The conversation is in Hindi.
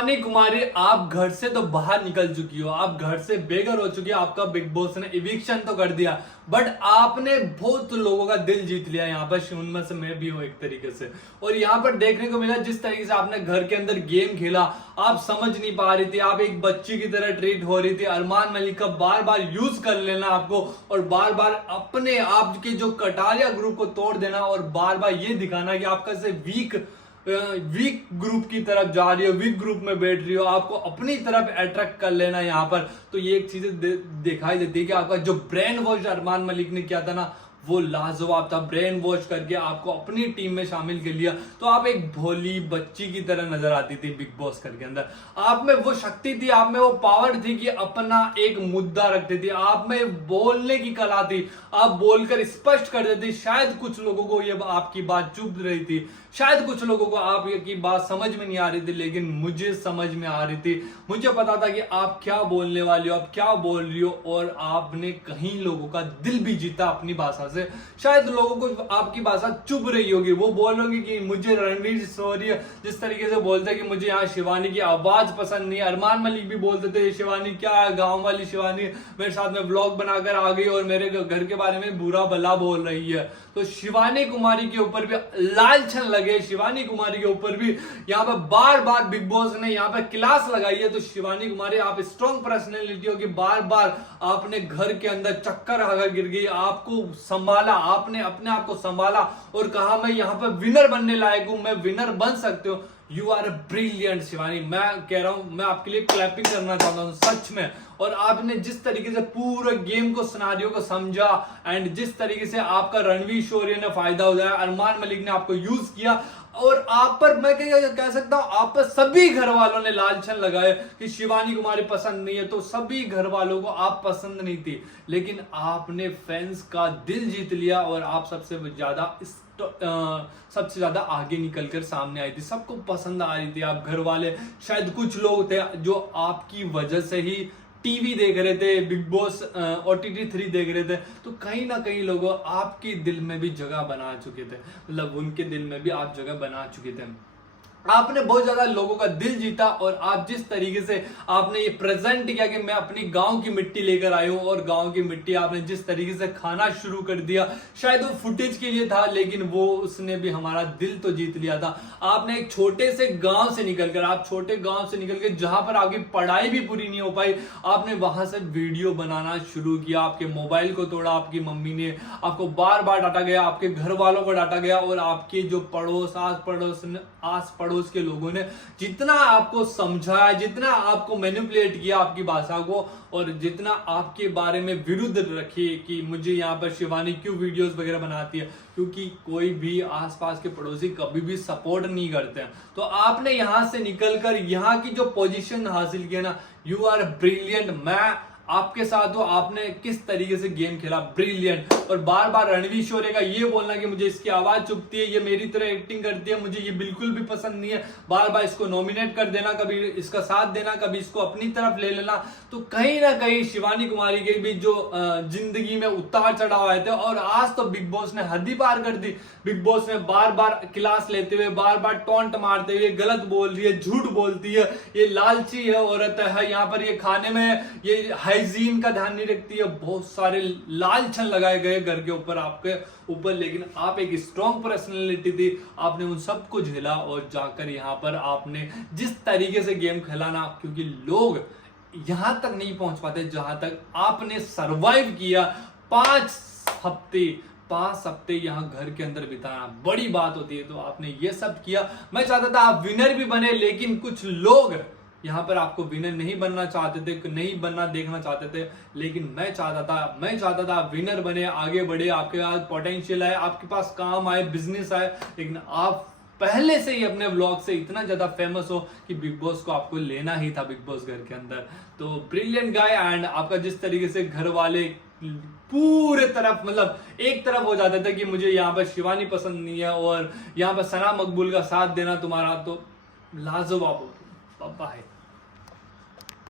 शिवानी कुमारी, आप घर से तो बाहर निकल चुकी हो, आप घर से बेघर हो चुकी हो, आपका बिग बॉस ने इविक्शन तो कर दिया, बट आपने बहुत लोगों का दिल जीत लिया यहाँ पर। उनमें से मैं भी हूँ एक तरीके से। और यहाँ पर देखने को मिला जिस तरीके से आपने घर के अंदर गेम खेला, आप समझ नहीं पा रही थी, आप एक बच्ची की तरह ट्रीट हो रही थी। अरमान मलिक का बार बार यूज कर लेना आपको, और बार बार अपने आप के जो कटारिया ग्रुप को तोड़ देना, और बार बार ये दिखाना कि आप कैसे वीक ग्रुप की तरफ जा रही हो, वीक ग्रुप में बैठ रही हो, आपको अपनी तरफ अट्रैक्ट कर लेना यहाँ पर। तो ये एक चीज दिखाई देती है कि आपका जो ब्रेन वॉश अरमान मलिक ने किया था ना, वो लाजवाब था। ब्रेन वॉश करके आपको अपनी टीम में शामिल कर लिया, तो आप एक भोली बच्ची की तरह नजर आती थी बिग बॉस घर के अंदर। आप में वो शक्ति थी, आप में वो पावर थी कि अपना एक मुद्दा रखती थी, आप में बोलने की कला थी, आप बोलकर स्पष्ट कर देती। शायद कुछ लोगों को ये आपकी बात चुभ रही थी, शायद कुछ लोगों को आपकी बात समझ में नहीं आ रही थी, लेकिन मुझे समझ में आ रही थी। मुझे पता था कि आप क्या बोलने वाली हो, आप क्या बोल रही हो, और आपने कहीं लोगों का दिल भी जीता अपनी भाषा से। शायद लोगों को आपकी भाषा चुभ रही होगी, वो बोलोगे कि मुझे रणवीर सौर्य जिस तरीके से बोलते हैं कि मुझे यहाँ शिवानी की आवाज पसंद नहीं। अरमान मलिक भी बोलते थे शिवानी क्या है, गांव वाली शिवानी मेरे साथ में व्लॉग बनाकर आ गई और मेरे घर के बारे में बुरा भला बोल रही है। तो शिवानी कुमारी के ऊपर भी लाल छन लगे, शिवानी कुमारी के ऊपर भी यहाँ पर बार बार बिग बॉस ने यहाँ पर क्लास लगाई है। तो शिवानी कुमारी, आप स्ट्रॉन्ग पर्सनैलिटी हो कि बार बार आपने घर के अंदर चक्कर आकर गिर गई, आपको संभाला, आपने अपने आप को संभाला और कहा मैं यहाँ पर विनर बनने लायक हूं, मैं विनर बन सकते हो। यू आर ब्रिलियंट शिवानी, मैं कह रहा हूं, मैं आपके लिए क्लैपिंग करना चाहता हूं सच में। और आपने जिस तरीके से पूरे गेम को, सिनारियो को समझा, एंड जिस तरीके से आपका रणवीर शौर्य ने फायदा उठाया, अरमान मलिक ने आपको यूज किया, और आप पर मैं कह सकता हूं आप पर सभी घर वालों ने लालछन लगाए कि शिवानी कुमारी पसंद नहीं है। तो सभी घर वालों को आप पसंद नहीं थी, लेकिन आपने फैंस का दिल जीत लिया और आप सबसे ज्यादा आगे निकलकर सामने आई थी। सबको पसंद आ रही थी आप घर वाले। शायद कुछ लोग थे जो आपकी वजह से ही टीवी देख रहे थे, बिग बॉस OTT 3 देख रहे थे। तो कहीं ना कहीं लोग आपके दिल में भी जगह बना चुके थे, मतलब उनके दिल में भी आप जगह बना चुके थे। आपने बहुत ज्यादा लोगों का दिल जीता, और आप जिस तरीके से आपने ये प्रेजेंट किया कि मैं अपनी गांव की मिट्टी लेकर आया हूं, और गांव की मिट्टी आपने जिस तरीके से खाना शुरू कर दिया, शायद वो फुटेज के लिए था, लेकिन वो उसने भी हमारा दिल तो जीत लिया था। आपने एक छोटे से गांव से निकलकर, आप छोटे गांव से निकलकर जहां पर आपकी पढ़ाई भी पूरी नहीं हो पाई, आपने वहां से वीडियो बनाना शुरू किया। आपके मोबाइल को तोड़ा, आपकी मम्मी ने आपको बार बार डांटा गया, आपके घर वालों को डांटा गया, और आपके जो आस पड़ोस के लोगों ने जितना आपको समझाया, जितना आपको मैनिपुलेट किया आपकी भाषा को, और जितना आपके बारे में विरुद्ध रखी कि मुझे यहाँ पर शिवानी क्यों वीडियोस वगैरह बनाती है, क्योंकि कोई भी आसपास के पड़ोसी कभी भी सपोर्ट नहीं करते हैं। तो आपने यहां से निकलकर यहाँ की जो पोजीशन हासिल किया ना, यू आर ब्रिलियंट। मैं आपके साथ हो, आपने किस तरीके से गेम खेला, ब्रिलियंट। और बार बार रणवीर शौर्य का ये बोलना कि मुझे इसकी आवाज चुभती है, ये मेरी तरह एक्टिंग करती है, मुझे ये बिल्कुल भी पसंद नहीं है, बार बार इसको नॉमिनेट कर देना, कभी इसका साथ देना, कभी इसको अपनी तरफ ले लेना। तो कहीं ना कहीं शिवानी कुमारी के भी जो जिंदगी में उतार चढ़ाव आए थे, और आज तो बिग बॉस ने हद ही पार कर दी। बिग बॉस ने बार बार क्लास लेते हुए, बार बार टॉन्ट मारते हुए, गलत बोल रही है, झूठ बोलती है, ये लालची है औरत है, यहाँ पर ये खाने में ये हाइजीन का ध्यान नहीं रखती है, बहुत सारे लालछन लगाए गए घर के ऊपर, आपके ऊपर। लेकिन आप एक स्ट्रॉन्ग पर्सनैलिटी थी, आपने उन सबको झेला, और जाकर यहाँ पर आपने जिस तरीके से गेम खेला ना, क्योंकि लोग यहां तक नहीं पहुंच पाते जहां तक आपने सरवाइव किया। 5 हफ्ते यहाँ घर के अंदर बिताना बड़ी बात होती है, तो आपने ये सब किया। मैं चाहता था आप विनर भी बने, लेकिन कुछ लोग यहाँ पर आपको विनर नहीं बनना चाहते थे, नहीं बनना देखना चाहते थे, लेकिन मैं चाहता था आप विनर बने, आगे बढ़े, आपके पास पोटेंशियल आए, आपके पास काम आए, बिजनेस आए। लेकिन आप पहले से ही अपने व्लॉग से इतना ज्यादा फेमस हो कि बिग बॉस को आपको लेना ही था बिग बॉस घर के अंदर। तो ब्रिलियंट गाय, एंड आपका जिस तरीके से घर वाले पूरे तरफ, मतलब एक तरफ हो जाते थे कि मुझे यहाँ पर शिवानी पसंद नहीं है, और यहाँ पर सना मकबूल का साथ देना तुम्हारा, तो लाजवाब हो, पापा है।